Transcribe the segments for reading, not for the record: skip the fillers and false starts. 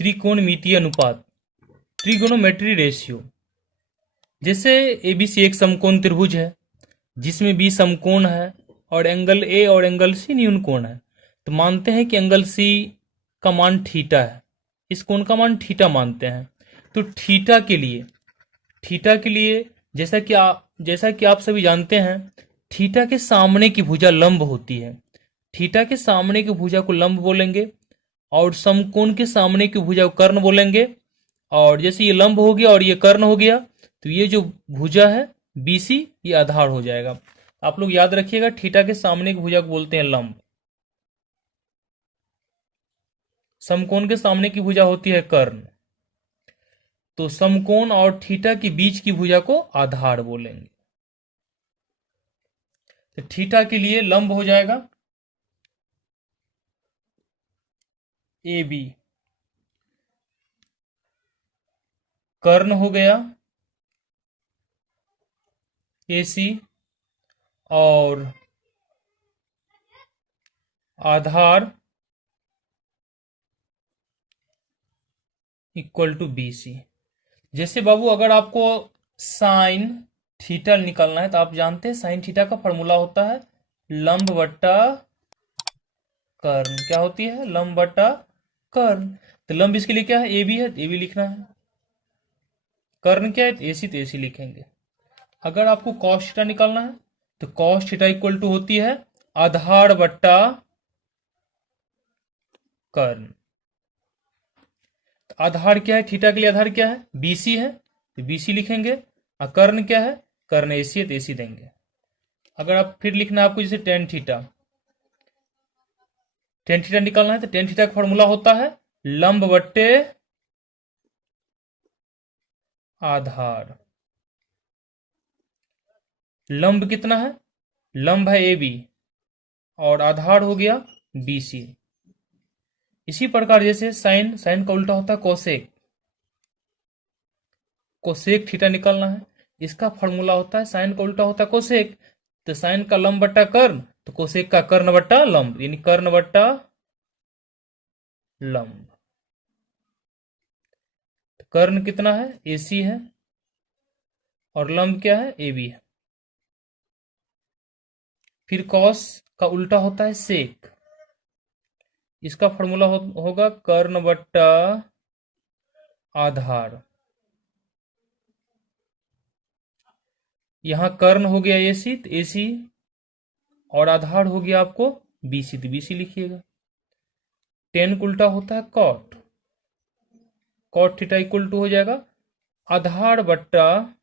त्रिकोणमितीय अनुपात, trigonometry ratio. जैसे एबीसी एक समकोण त्रिभुज है जिसमें बी समकोण है और एंगल ए और एंगल सी न्यून कोण है, तो मानते हैं कि एंगल सी का मान थीटा है, इस कोण का मान थीटा मानते हैं। तो थीटा के लिए जैसा कि आप सभी जानते हैं, थीटा के सामने की भुजा लंब होती है। थीटा के सामने की भुजा को लंब बोलेंगे और समकोण के सामने की भुजा को कर्ण बोलेंगे। और जैसे ये लंब हो गया और ये कर्ण हो गया, तो ये जो भुजा है बीसी, ये आधार हो जाएगा। आप लोग याद रखिएगा, थीटा के सामने की भुजा को बोलते हैं लंब, समकोण के सामने की भुजा होती है कर्ण। तो समकोण और थीटा के बीच की भुजा को आधार बोलेंगे। तो थीटा के लिए लंब हो जाएगा ए बी, कर्ण हो गया ए सी, और आधार इक्वल टू बी सी। जैसे बाबू अगर आपको साइन थीटा निकालना है, तो आप जानते हैं साइन थीटा का फॉर्मूला होता है लंब बट्टा कर्ण। क्या होती है? लंब बट्टा कर्ण। तो लंब इसके लिए क्या है? ए बी है, तो ए बी लिखना है। कर्ण क्या है? तो ए सी लिखेंगे। अगर आपको कॉस थीटा निकालना है, तो कॉस थीटा इक्वल टू होती है आधार बट्टा कर्ण। तो आधार क्या है? थीटा के लिए आधार क्या है? बीसी है, तो बीसी लिखेंगे। और कर्ण क्या है? कर्ण एसी है, तो एसी देंगे। अगर आप फिर लिखना है आपको, जैसे टेन थीटा निकालना है, तो टेन थीटा का फॉर्मूला होता है लंब बट्टे आधार। लंब कितना है? लंब है ए बी और आधार हो गया बी सी। इसी प्रकार जैसे साइन का उल्टा होता है कोसेक। कोसेक थीटा निकालना है, इसका फॉर्मूला होता है साइन का उल्टा होता है कोसेक। तो साइन का लंब बट्टा कर्ण, तो कोसेक का कर्ण बट्टा लंब, यानी कर्ण बट्टा लंब। तो कर्ण कितना है? एसी है, और लंब क्या है? ए बी है। फिर कॉस का उल्टा होता है सेक, इसका फॉर्मूला होगा कर्ण बट्टा आधार। यहां कर्ण हो गया एसी, तो एसी, और आधार हो गया आपको बीसी, तो बीसी लिखिएगा। टेन का उल्टा होता है cot, cot theta equal to हो जाएगा आधार बट्टा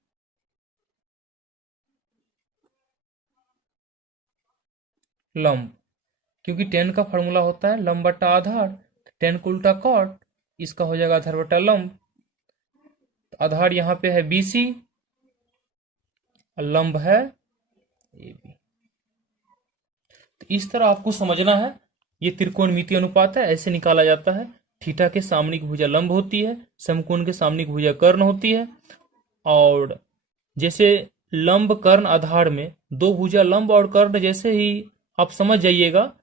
लंब, क्योंकि टेन का फॉर्मूला होता है लंब बट्टा आधार। टेन का उल्टा कॉट, इसका हो जाएगा आधार बट्टा लंब। तो आधार यहां पे है बीसी और लंब है ए बी। तो इस तरह आपको समझना है, ये त्रिकोणमितीय अनुपात है, ऐसे निकाला जाता है। थीटा के सामने की भुजा लंब होती है, समकोण के सामने की भुजा कर्ण होती है। और जैसे लंब कर्ण आधार में दो भुजा लंब और कर्ण, जैसे ही आप समझ जाइएगा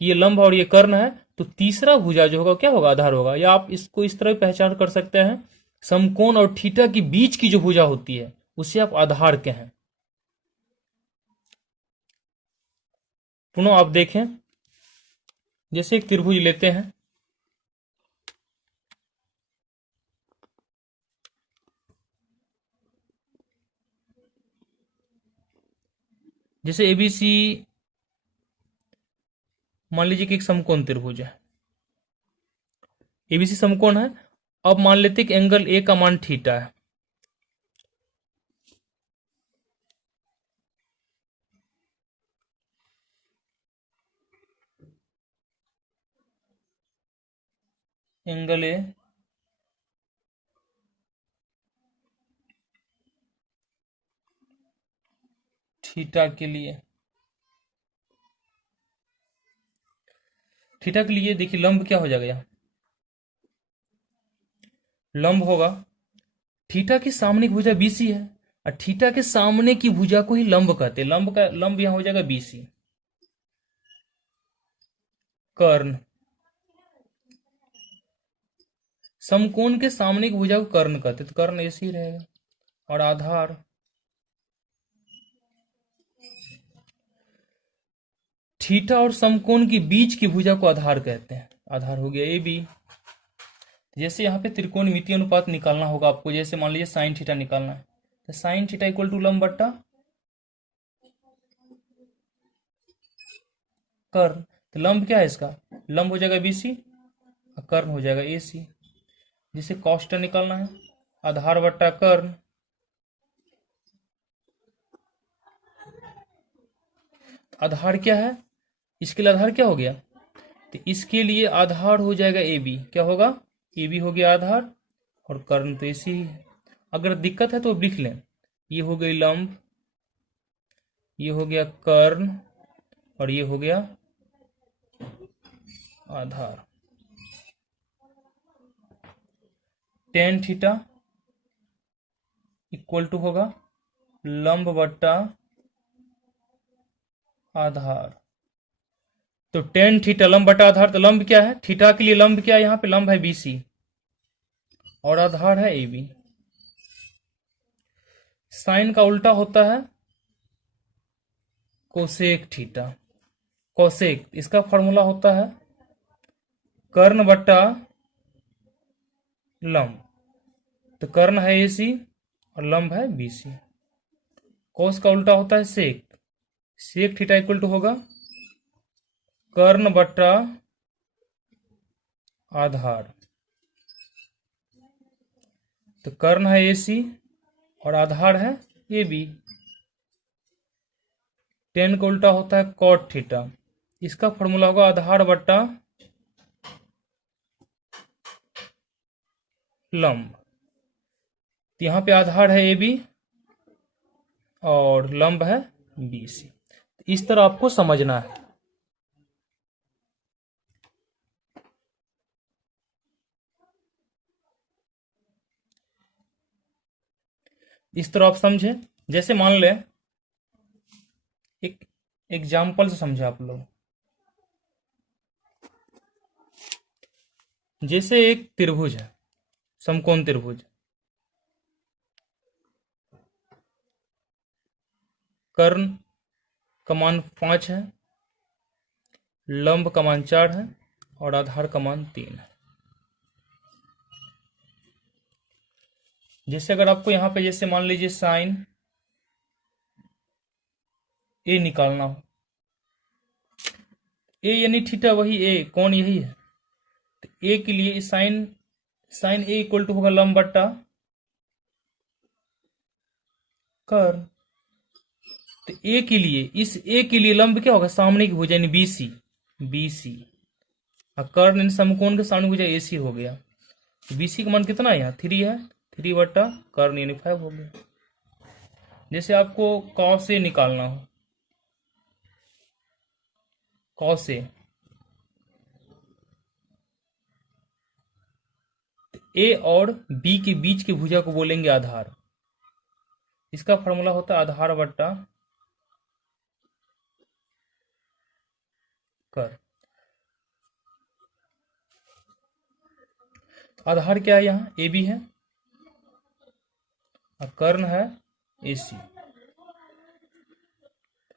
कि ये लंब और ये कर्ण है, तो तीसरा भुजा जो होगा क्या होगा? आधार होगा। या आप इसको इस तरह पहचान कर सकते हैं, समकोण और थीटा के बीच की जो भुजा होती है उसे आप आधार कहें। पुनः आप देखें, जैसे एक त्रिभुज लेते हैं, जैसे एबीसी मान लीजिए कि एक समकोण त्रिभुज है, एबीसी समकोण है। अब मान लेते हैं कि एंगल ए का मान थीटा है। एंगल ए थीटा के लिए, थीटा के लिए देखिए लंब क्या हो जाएगा? यहाँ लंब होगा, थीटा के सामने की भुजा बीसी है, और थीटा के सामने की भुजा को ही लंब कहते हैं। लंब का लंब यहां हो जाएगा बीसी। कर्ण समकोण के सामने की भुजा को कर्ण कहते, तो कर्ण ऐसे ही रहेगा। और आधार थीटा और समकोण के बीच की भुजा को आधार कहते हैं। आधार हो गया ए बी। जैसे यहाँ पे त्रिकोणमितीय अनुपात निकालना होगा आपको, जैसे मान लीजिए साइन थीटा निकालना है, तो साइन थीटा इक्वल टू लंब बट्टा कर्ण। तो लंब क्या है इसका, लंब हो जाएगा बीसी और कर्ण हो जाएगा एसी। जिसे कॉस थीटा निकालना है, आधार बट्टा कर्ण। आधार क्या है, इसके लिए आधार क्या हो गया, तो इसके लिए आधार हो जाएगा ए बी। क्या होगा, ए बी हो गया आधार और कर्ण तो एसी ही है। अगर दिक्कत है तो लिख लें, ये हो गई लंब, ये हो गया कर्ण और ये हो गया आधार। टेन थीटा इक्वल टू होगा लंब बट्टा आधार। तो टेन थीटा लंब बटा आधार, तो लंब क्या है, थीटा के लिए लंब क्या है, यहाँ पे लंब है बीसी और आधार है ए बी। साइन का उल्टा होता है कोसेक थीटा। कोसेक इसका फॉर्मूला होता है कर्ण बट्टा लंब, तो कर्ण है एसी और लंब है बीसी। कोस का उल्टा होता है सेक, सेक थीटा इक्वल टू होगा कर्ण बट्टा आधार। तो कर्ण है एसी और आधार है ए बी। टेन का उल्टा होता है कॉट थीटा, इसका फॉर्मूला होगा आधार बट्टा लंब। तो यहाँ पे आधार है ए बी और लंब है बी सी। इस तरह आपको समझना है। इस तरह आप समझे। जैसे मान लें, एक एग्जाम्पल से समझे आप लोग। जैसे एक त्रिभुज है, समकोण त्रिभुज, कर्ण का मान 5 है, लंब का मान 4 है और आधार का मान 3 है। जैसे अगर आपको यहाँ पे जैसे मान लीजिए साइन ए निकालना हो, ए यानी थीटा वही ए, कौन यही है, तो ए के लिए साइन ए इक्वल टू होगा लंब बट्टा कर्ण। तो ए के लिए, इस ए के लिए लंब क्या होगा, सामने की भुजा यानी बीसी, बीसी और कर्ण यानी समकोण के सामने भुजा एसी हो गया। बीसी का मान कितना है, यहाँ 3 है, 3 बट्टा कर्ण यानी 5 हो गया। जैसे आपको कॉस ए निकालना हो, कॉस ए, ए और बी के बीच की भुजा को बोलेंगे आधार। इसका फॉर्मूला होता है आधार बट्टा कर। आधार क्या है, यहाँ ए बी है और कर्ण है एसी।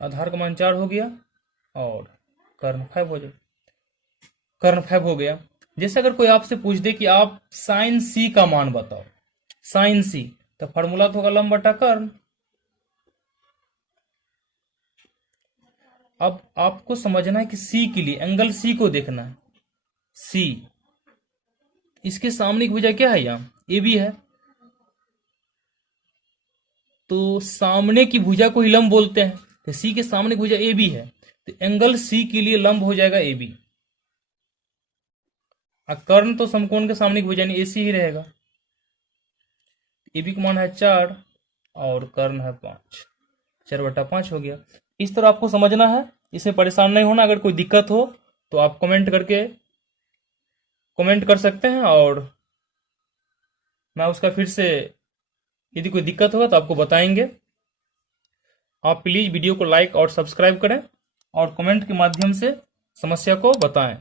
आधार का मान 4 हो गया और कर्ण 5 हो जाए, कर्ण 5 हो गया। जैसे अगर कोई आपसे पूछ दे कि आप साइन सी का मान बताओ, साइन सी, तो फॉर्मूला तो होगा लंब बटा कर्ण। अब आपको समझना है कि सी के लिए एंगल सी को देखना है। सी, इसके सामने की भुजा क्या है, यहाँ ए बी है, तो सामने की भुजा को ही लंब बोलते हैं। तो सी के सामने की भुजा ए बी है, तो एंगल सी के लिए लंब हो जाएगा ए बी। कर्ण तो समकोण के सामने की भुजा यानी एसी ही रहेगा। ए बी का मान है 4 और कर्ण है 5, 4/5 हो गया। इस तरह आपको समझना है, इसमें परेशान नहीं होना। अगर कोई दिक्कत हो तो आप कमेंट कर सकते हैं और मैं उसका फिर से, यदि कोई दिक्कत होगा तो आपको बताएंगे। आप प्लीज वीडियो को लाइक और सब्सक्राइब करें और कमेंट के माध्यम से समस्या को बताएं।